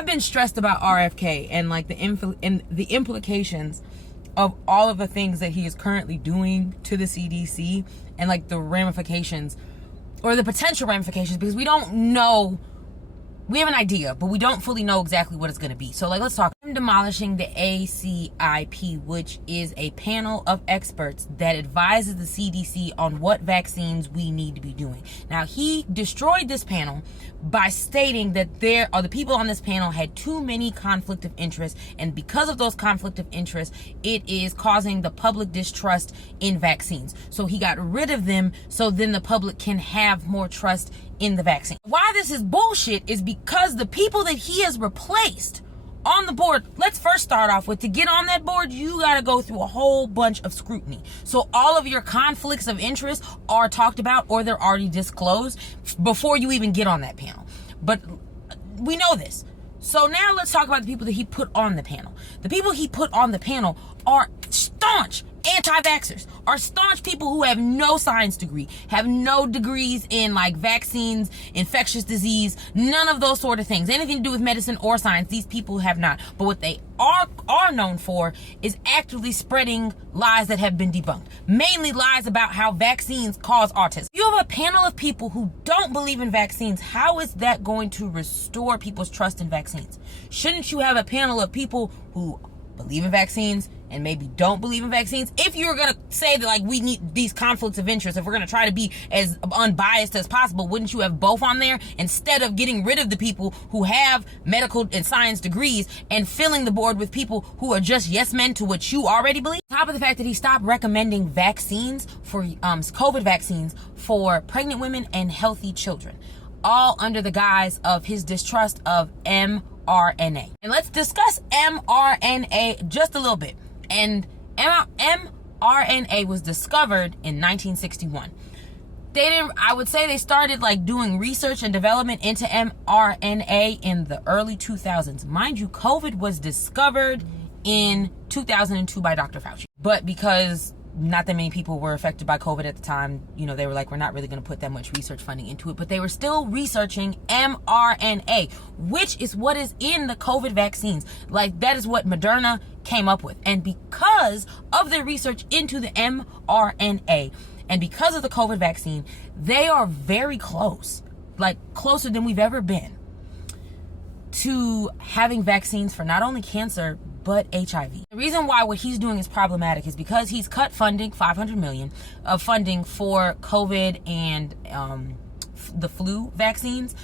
I've been stressed about RFK and like the implications of all of the things that he is currently doing to the CDC and like the ramifications or the potential ramifications, because we don't know. We have an idea, but we don't fully know exactly what it's going to be. So like, let's talk. I'm demolishing the ACIP, which is a panel of experts that advises the CDC on what vaccines we need to be doing. Now, he destroyed this panel by stating that the people on this panel had too many conflict of interest, and because of those conflict of interest, it is causing the public distrust in vaccines. So he got rid of them so then the public can have more trust in the vaccine. Why this is bullshit is because the people that he has replaced on the board, let's first start off with, to get on that board, you got to go through a whole bunch of scrutiny. So all of your conflicts of interest are talked about or they're already disclosed before you even get on that panel. But we know this. So now let's talk about the people that he put on the panel. The people he put on the panel are staunch anti-vaxxers, are staunch people who have no science degree, have no degrees in like vaccines, infectious disease, none of those sort of things, anything to do with medicine or science. These people have not. But what they are known for is actively spreading lies that have been debunked, mainly lies about how vaccines cause autism. You have a panel of people who don't believe in vaccines. How is that going to restore people's trust in vaccines? Shouldn't you have a panel of people who believe in vaccines and maybe don't believe in vaccines? If you're going to say that like we need these conflicts of interest, if we're going to try to be as unbiased as possible, wouldn't you have both on there instead of getting rid of the people who have medical and science degrees and filling the board with people who are just yes men to what you already believe? On top of the fact that he stopped recommending vaccines for COVID vaccines for pregnant women and healthy children, all under the guise of his distrust of mRNA. And let's discuss mRNA just a little bit. And mRNA was discovered in 1961. I would say they started like doing research and development into mRNA in the early 2000s. Mind you, COVID was discovered in 2002 by Dr. Fauci. But because not that many people were affected by COVID at the time, they were like, we're not really going to put that much research funding into it. But they were still researching mRNA, which is what is in the COVID vaccines. Like, that is what Moderna came up with. And because of their research into the mRNA and because of the COVID vaccine, they are very close, like closer than we've ever been, to having vaccines for not only cancer, but HIV. The reason why what he's doing is problematic is because he's cut funding, $500 million of funding for COVID and the flu vaccines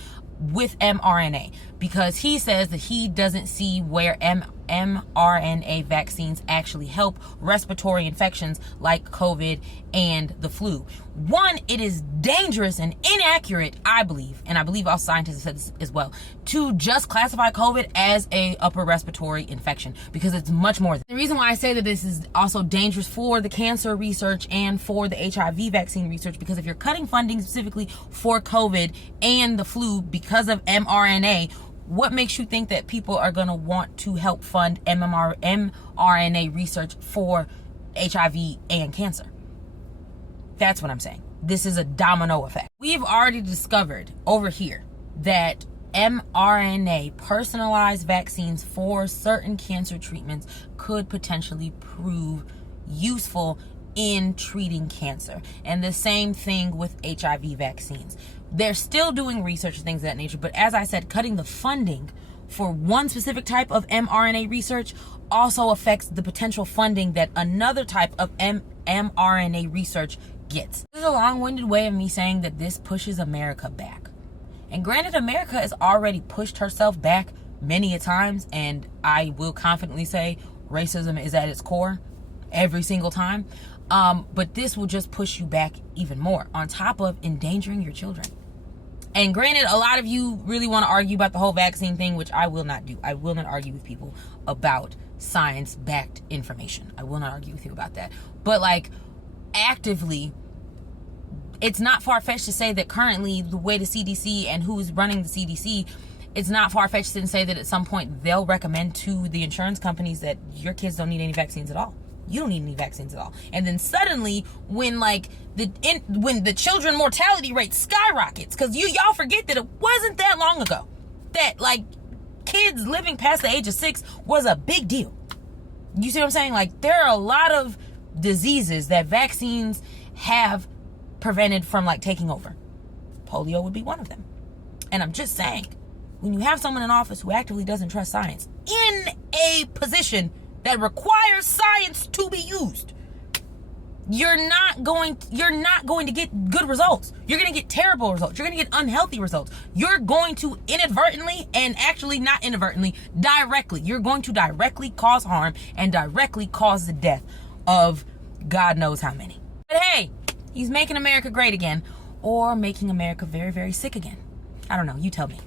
with mRNA, because he says that he doesn't see where mRNA vaccines actually help respiratory infections like COVID and the flu. One, it is dangerous and inaccurate, I believe, and I believe all scientists have said this as well, to just classify COVID as a upper respiratory infection, because it's much more. The reason why I say that this is also dangerous for the cancer research and for the HIV vaccine research, because if you're cutting funding specifically for COVID and the flu because of mRNA, what makes you think that people are going to want to help fund mRNA research for HIV and cancer? That's what I'm saying. This is a domino effect. We've already discovered over here that mRNA personalized vaccines for certain cancer treatments could potentially prove useful in treating cancer. And the same thing with HIV vaccines. They're still doing research and things of that nature, but as I said, cutting the funding for one specific type of mRNA research also affects the potential funding that another type of mRNA research gets. This is a long-winded way of me saying that this pushes America back. And granted, America has already pushed herself back many a times, and I will confidently say racism is at its core every single time. But this will just push you back even more, on top of endangering your children. And granted, a lot of you really want to argue about the whole vaccine thing, which I will not do. I will not argue with people about science-backed information. I will not argue with you about that. But like, actively, it's not far-fetched to say that currently the way the CDC and who's running the CDC, it's not far-fetched to say that at some point they'll recommend to the insurance companies that your kids don't need any vaccines at all. You don't need any vaccines at all. And then suddenly, when the children mortality rate skyrockets, because y'all forget that it wasn't that long ago that like kids living past the age of 6 was a big deal. You see what I'm saying? Like, there are a lot of diseases that vaccines have prevented from like taking over. Polio would be one of them. And I'm just saying, when you have someone in office who actively doesn't trust science in a position that requires science to be used, you're not going to get good results. You're going to get terrible results. You're going to get unhealthy results. You're going to inadvertently, and actually not inadvertently, directly, you're going to directly cause harm and directly cause the death of God knows how many. But hey, he's making America great again, or making America very, very sick again. I don't know. You tell me.